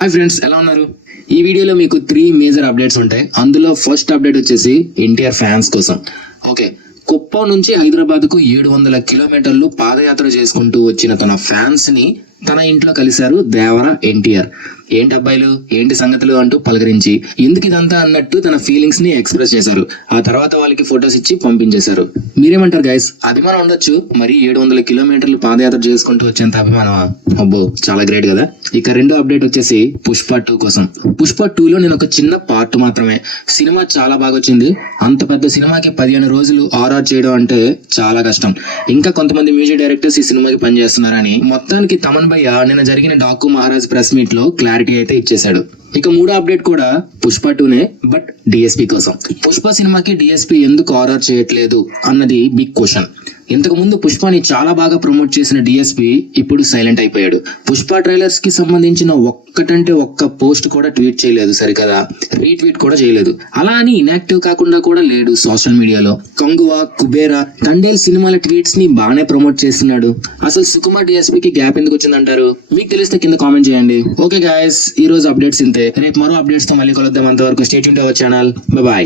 Hi friends, ఎలా ఉన్నారు? ఈ వీడియోలో మీకు 3 మేజర్ అప్డేట్స్ ఉంటాయి. అందులో ఫస్ట్ అప్డేట్ వచ్చేసి ఎన్టీఆర్ ఫ్యాన్స్ కోసం. ఓకే, కుప్పం నుంచి హైదరాబాద్ కు 700 కిలోమీటర్లు పాదయాత్ర చేసుకుంటూ వచ్చిన తన ఫ్యాన్స్ ని తన ఇంట్లో కలిశారు దేవర ఎన్టీఆర్. ఏంటి అబ్బాయిలు, ఏంటి సంగతులు అంటూ పలకరించి ఎందుకు ఇదంతా అన్నట్టు తన ఫీలింగ్స్ ని ఎక్స్ప్రెస్ చేశారు. ఆ తర్వాత వాళ్ళకి ఫొటోస్ ఇచ్చి పంపించేశారు. మీరేమంటారు గైస్? అభిమానం ఉండొచ్చు, మరి 700 కిలోమీటర్లు పాదయాత్ర చేసుకుంటూ వచ్చేంత అభిమానమా? అబ్బో, చాలా గ్రేట్ కదా. ఇక రెండో అప్డేట్ వచ్చేసి పుష్ప 2 కోసం. పుష్ప 2లో నేను ఒక చిన్న పార్ట్ మాత్రమే. సినిమా చాలా బాగా వచ్చింది. అంత పెద్ద సినిమాకి 15 రోజులు ఆర్ఆర్ చేయడం అంటే చాలా కష్టం. ఇంకా కొంతమంది మ్యూజిక్ డైరెక్టర్స్ ఈ సినిమాకి పనిచేస్తున్నారని మొత్తానికి తమన్ భయ్య నిన్న జరిగిన డాకు మహారాజ్ ప్రెస్ మీట్ లో క్లారిటీ అయితే ఇచ్చేశాడు. ఇక మూడో అప్డేట్ కూడా పుష్ప 2నే, బట్ డిఎస్పీ కోసం. పుష్ప సినిమాకి డిఎస్పీ ఎందుకు ఆర్ఆర్ చేయట్లేదు అన్నది బిగ్ క్వశ్చన్. ఇంతకు ముందు పుష్పని చాలా బాగా ప్రమోట్ చేసిన డిఎస్పీ ఇప్పుడు సైలెంట్ అయిపోయాడు. పుష్ప ట్రైలర్స్ కి సంబంధించిన ఒక్కటంటే ఒక్క పోస్ట్ కూడా ట్వీట్ చేయలేదు, సరికదా రీట్వీట్ కూడా చేయలేదు. అలా అని ఇన్యాక్టివ్ కాకుండా కూడా లేడు సోషల్ మీడియాలో. కంగువా, కుబేరా, తండేల్ సినిమాల ట్వీట్స్ ని బాగానే ప్రమోట్ చేస్తున్నాడు. అసలు సుకుమార్ డిఎస్పీకి గ్యాప్ ఎందుకు వచ్చిందంటారు? మీకు తెలిస్తే కింద కామెంట్ చేయండి. ఓకే గాయస్, ఈ రోజు అప్డేట్స్ ఇంతే. రేపు మరో అప్డేట్స్ తో మళ్ళీ కలుద్దాం. అంతవరకు stay tuned to our channel. By by.